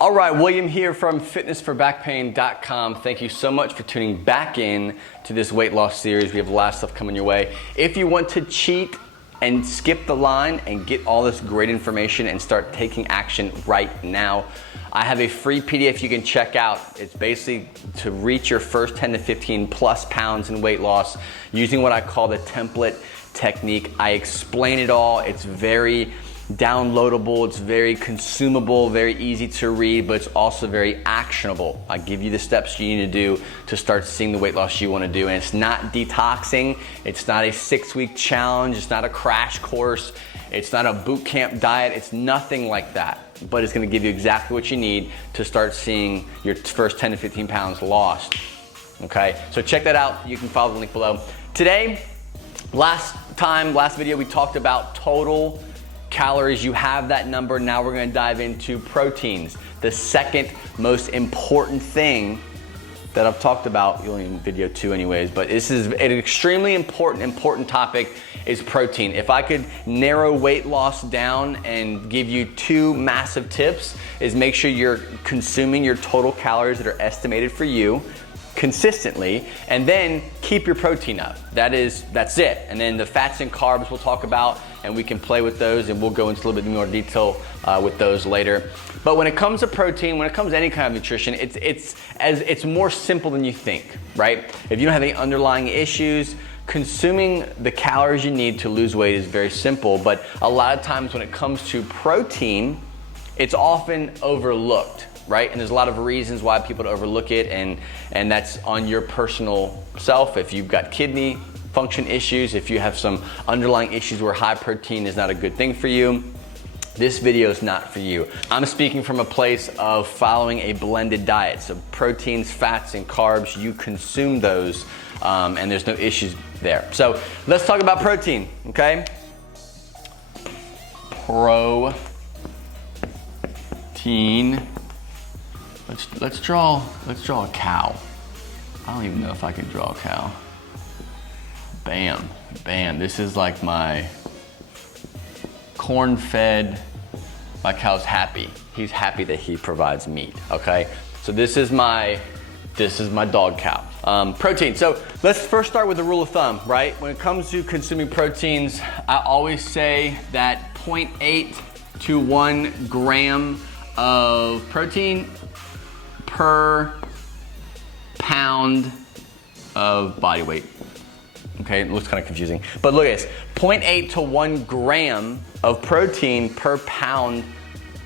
All right, William here from fitnessforbackpain.com. Thank you so much for tuning back in to this weight loss series. We have a lot of stuff coming your way. If you want to cheat and skip the line and get all this great information and start taking action right now, I have a free PDF you can check out. It's basically to reach your first 10 to 15 plus pounds in weight loss using what I call the template technique. I explain it all. It's very downloadable, it's very consumable, very easy to read, but it's also very actionable. I give you the steps you need to do to start seeing the weight loss you want to do. And it's not detoxing, it's not a 6-week challenge, it's not a crash course, it's not a boot camp diet, it's nothing like that. But it's going to give you exactly what you need to start seeing your first 10 to 15 pounds lost. Okay, so check that out. You can follow the link below. Today, last video, we talked about total calories. You have that number. Now we're going to dive into proteins, the second most important thing that I've talked about. You'll in video 2 anyways, but this is an extremely important topic is protein. If I could narrow weight loss down and give you 2 massive tips, is make sure you're consuming your total calories that are estimated for you consistently, and then keep your protein up. That's it. And then the fats and carbs we'll talk about, and we can play with those, and we'll go into a little bit more detail with those later. But when it comes to protein, when it comes to any kind of nutrition, it's more simple than you think, right? If you don't have any underlying issues, consuming the calories you need to lose weight is very simple. But a lot of times when it comes to protein, it's often overlooked, right? And there's a lot of reasons why people overlook it, and that's on your personal self. If you've got kidney function issues, if you have some underlying issues where high protein is not a good thing for you, this video is not for you. I'm speaking from a place of following a blended diet. So proteins, fats, and carbs, you consume those, and there's no issues there. So let's talk about protein, okay? Protein. Let's draw a cow. I don't even know if I can draw a cow. Bam, bam. This is like my corn-fed. My cow's happy. He's happy that he provides meat. Okay. So this is my dog cow. Protein. So let's first start with the rule of thumb, right? When it comes to consuming proteins, I always say that 0.8 to 1 gram of protein per pound of body weight. Okay, it looks kind of confusing, but look at this, 0.8 to 1 gram of protein per pound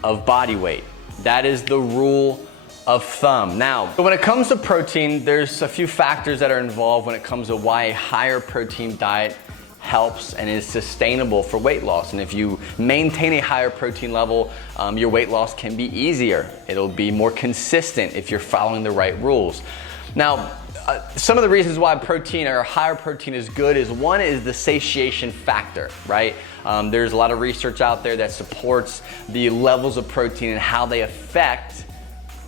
of body weight. That is the rule of thumb. Now, when it comes to protein, there's a few factors that are involved when it comes to why a higher protein diet helps and is sustainable for weight loss. And if you maintain a higher protein level, your weight loss can be easier. It'll be more consistent if you're following the right rules. Now, some of the reasons why protein or higher protein is good is, one is the satiation factor, right? There's a lot of research out there that supports the levels of protein and how they affect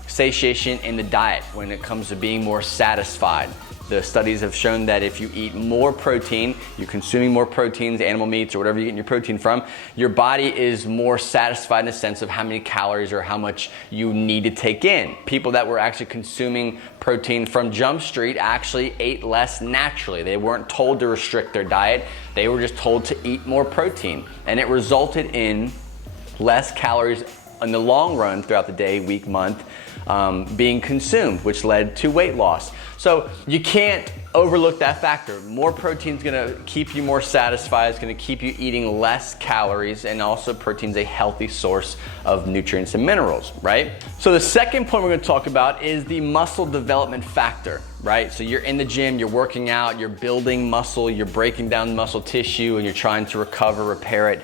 satiation in the diet when it comes to being more satisfied. The studies have shown that if you eat more protein, you're consuming more proteins, animal meats, or whatever you're getting your protein from, your body is more satisfied in a sense of how many calories or how much you need to take in. People that were actually consuming protein from Jump Street actually ate less naturally. They weren't told to restrict their diet. They were just told to eat more protein. And it resulted in less calories in the long run throughout the day, week, month, being consumed, which led to weight loss. So you can't overlook that factor. More protein is gonna keep you more satisfied. It's gonna keep you eating less calories, and also protein's a healthy source of nutrients and minerals, right? So the second point we're gonna talk about is the muscle development factor, right? So you're in the gym, you're working out, you're building muscle, you're breaking down muscle tissue, and you're trying to recover, repair it.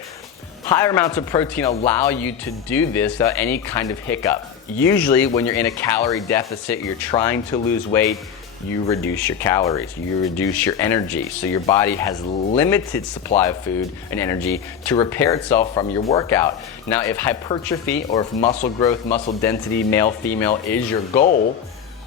Higher amounts of protein allow you to do this without any kind of hiccup. Usually when you're in a calorie deficit, you're trying to lose weight, you reduce your calories, you reduce your energy. So your body has limited supply of food and energy to repair itself from your workout. Now, if hypertrophy or if muscle growth, muscle density, male, female is your goal,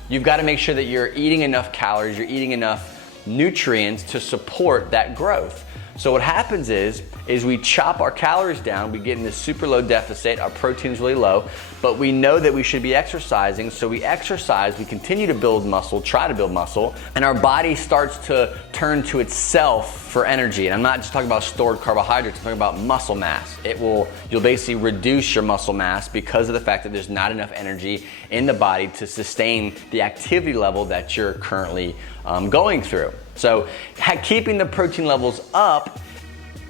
you've got to make sure that you're eating enough calories, you're eating enough nutrients to support that growth. So what happens is we chop our calories down, we get in this super low deficit, our protein's really low, but we know that we should be exercising, so we exercise, we continue to build muscle, try to build muscle, and our body starts to turn to itself for energy. And I'm not just talking about stored carbohydrates, I'm talking about muscle mass. You'll basically reduce your muscle mass because of the fact that there's not enough energy in the body to sustain the activity level that you're currently going through. So keeping the protein levels up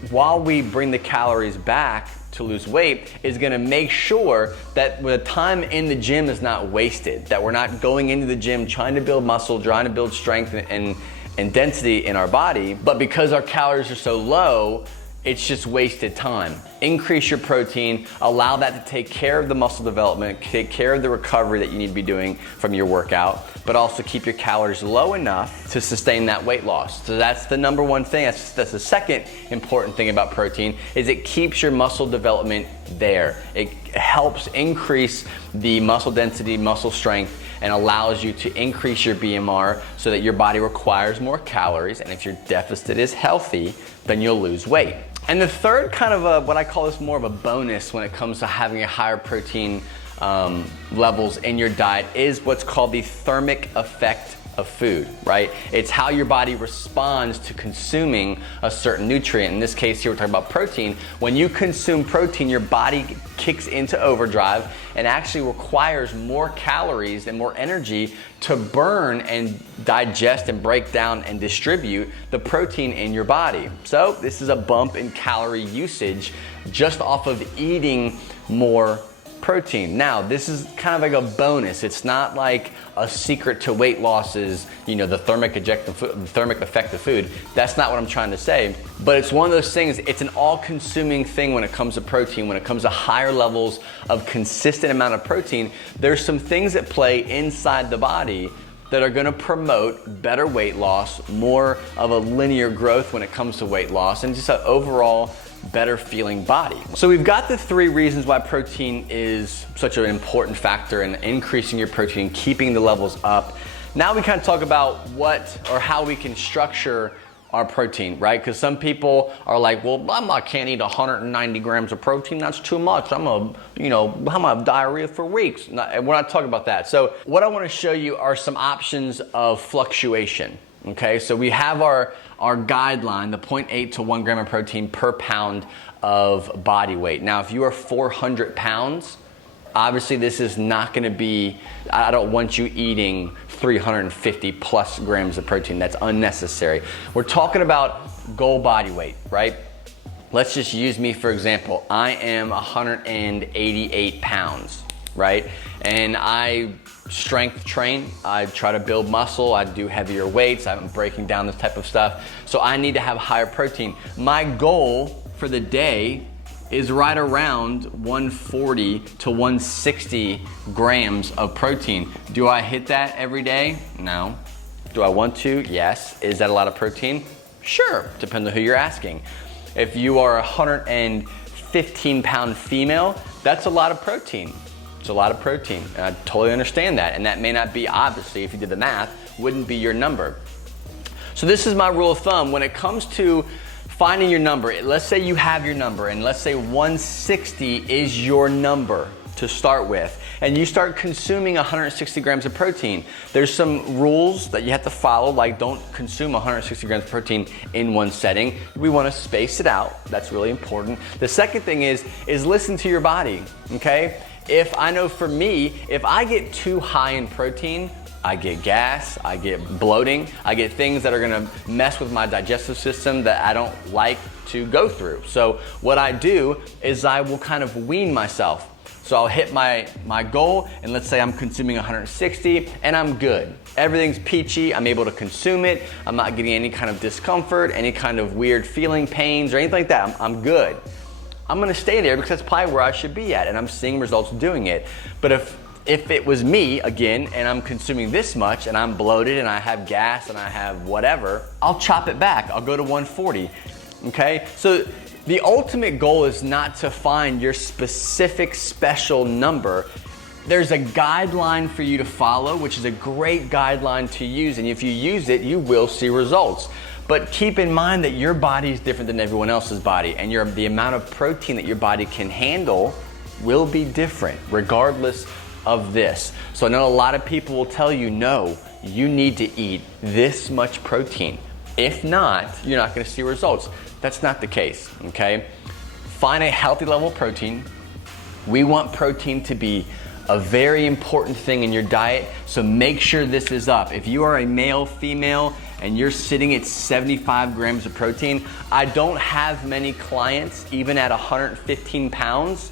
while we bring the calories back to lose weight is gonna make sure that the time in the gym is not wasted, that we're not going into the gym trying to build muscle, trying to build strength and density in our body, but because our calories are so low, it's just wasted time. Increase your protein, allow that to take care of the muscle development, take care of the recovery that you need to be doing from your workout, but also keep your calories low enough to sustain that weight loss. So that's the number one thing. That's the second important thing about protein, is it keeps your muscle development there. It helps increase the muscle density, muscle strength, and allows you to increase your BMR so that your body requires more calories, and if your deficit is healthy, then you'll lose weight. And the third kind of what I call this more of a bonus when it comes to having a higher protein levels in your diet is what's called the thermic effect of food, right? It's how your body responds to consuming a certain nutrient. In this case here, we're talking about protein. When you consume protein, your body kicks into overdrive and actually requires more calories and more energy to burn and digest and break down and distribute the protein in your body. So this is a bump in calorie usage just off of eating more protein. Now, this is kind of like a bonus. It's not like a secret to weight loss is, the thermic effect of food. That's not what I'm trying to say. But it's one of those things, it's an all-consuming thing when it comes to protein. When it comes to higher levels of consistent amount of protein, there's some things at play inside the body that are gonna promote better weight loss, more of a linear growth when it comes to weight loss, and just an overall better feeling body. So we've got the three reasons why protein is such an important factor in increasing your protein, keeping the levels up. Now we kind of talk about what or how we can structure our protein, right? Because some people are like, well, I can't eat 190 grams of protein. That's too much. I'm gonna have diarrhea for weeks. We're not talking about that. So what I want to show you are some options of fluctuation. Okay, so we have our guideline, the 0.8 to 1 gram of protein per pound of body weight. Now, if you are 400 pounds, obviously this is not gonna be, I don't want you eating 350 plus grams of protein. That's unnecessary. We're talking about goal body weight, right? Let's just use me for example. I am 188 pounds, right? And I strength train, I try to build muscle, I do heavier weights, I'm breaking down this type of stuff. So I need to have higher protein. My goal for the day is right around 140 to 160 grams of protein. Do I hit that every day? No. Do I want to? Yes. Is that a lot of protein? Sure, depends on who you're asking. If you are a 115 pound female, that's a lot of protein. It's a lot of protein, and I totally understand that. And that may not be, obviously, if you did the math, wouldn't be your number. So this is my rule of thumb. When it comes to finding your number, let's say you have your number, and let's say 160 is your number to start with, and you start consuming 160 grams of protein. There's some rules that you have to follow, like don't consume 160 grams of protein in one setting. We wanna space it out, that's really important. The second thing is listen to your body, okay? If I know for me, if I get too high in protein, I get gas, I get bloating, I get things that are gonna mess with my digestive system that I don't like to go through. So what I do is I will kind of wean myself. So I'll hit my goal, and let's say I'm consuming 160 and I'm good. Everything's peachy, I'm able to consume it, I'm not getting any kind of discomfort, any kind of weird feeling, pains, or anything like that, I'm good. I'm gonna stay there because that's probably where I should be at, and I'm seeing results doing it. But if it was me, again, and I'm consuming this much, and I'm bloated, and I have gas, and I have whatever, I'll chop it back. I'll go to 140, okay? So the ultimate goal is not to find your specific special number. There's a guideline for you to follow, which is a great guideline to use, and if you use it, you will see results. But keep in mind that your body is different than everyone else's body, and the amount of protein that your body can handle will be different regardless of this. So I know a lot of people will tell you, no, you need to eat this much protein. If not, you're not gonna see results. That's not the case, okay? Find a healthy level of protein. We want protein to be a very important thing in your diet, so make sure this is up. If you are a male, female, and you're sitting at 75 grams of protein, I don't have many clients, even at 115 pounds,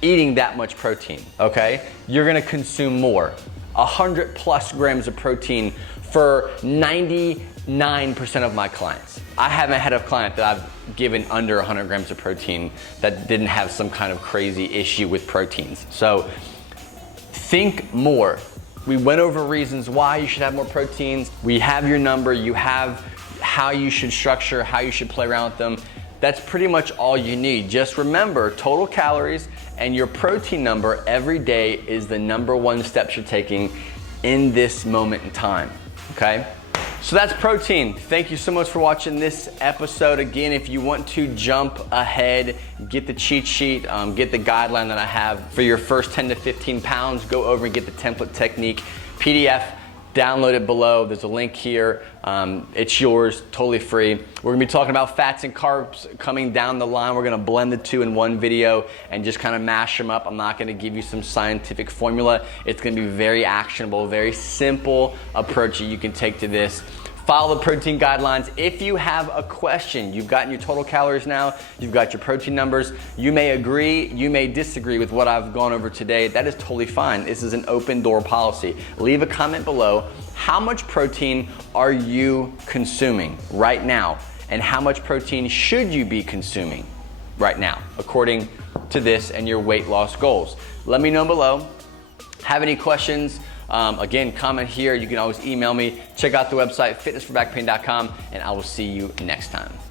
eating that much protein, okay? You're gonna consume more. 100 plus grams of protein for 99% of my clients. I haven't had a client that I've given under 100 grams of protein that didn't have some kind of crazy issue with proteins. So think more. We went over reasons why you should have more proteins. We have your number, you have how you should structure, how you should play around with them. That's pretty much all you need. Just remember, total calories and your protein number every day is the number one steps you're taking in this moment in time, okay? So that's protein. Thank you so much for watching this episode. Again, if you want to jump ahead, get the cheat sheet, get the guideline that I have for your first 10 to 15 pounds, go over and get the template technique PDF. Download it below. There's a link here. It's yours, totally free. We're gonna be talking about fats and carbs coming down the line. We're gonna blend the two in one video and just kind of mash them up. I'm not gonna give you some scientific formula. It's gonna be very actionable, very simple approach that you can take to this. Follow the protein guidelines. If you have a question, you've gotten your total calories now, you've got your protein numbers, you may agree, you may disagree with what I've gone over today. That is totally fine. This is an open door policy. Leave a comment below. How much protein are you consuming right now? And how much protein should you be consuming right now, according to this and your weight loss goals? Let me know below. Have any questions? Again, comment here. You can always email me. Check out the website, fitnessforbackpain.com, and I will see you next time.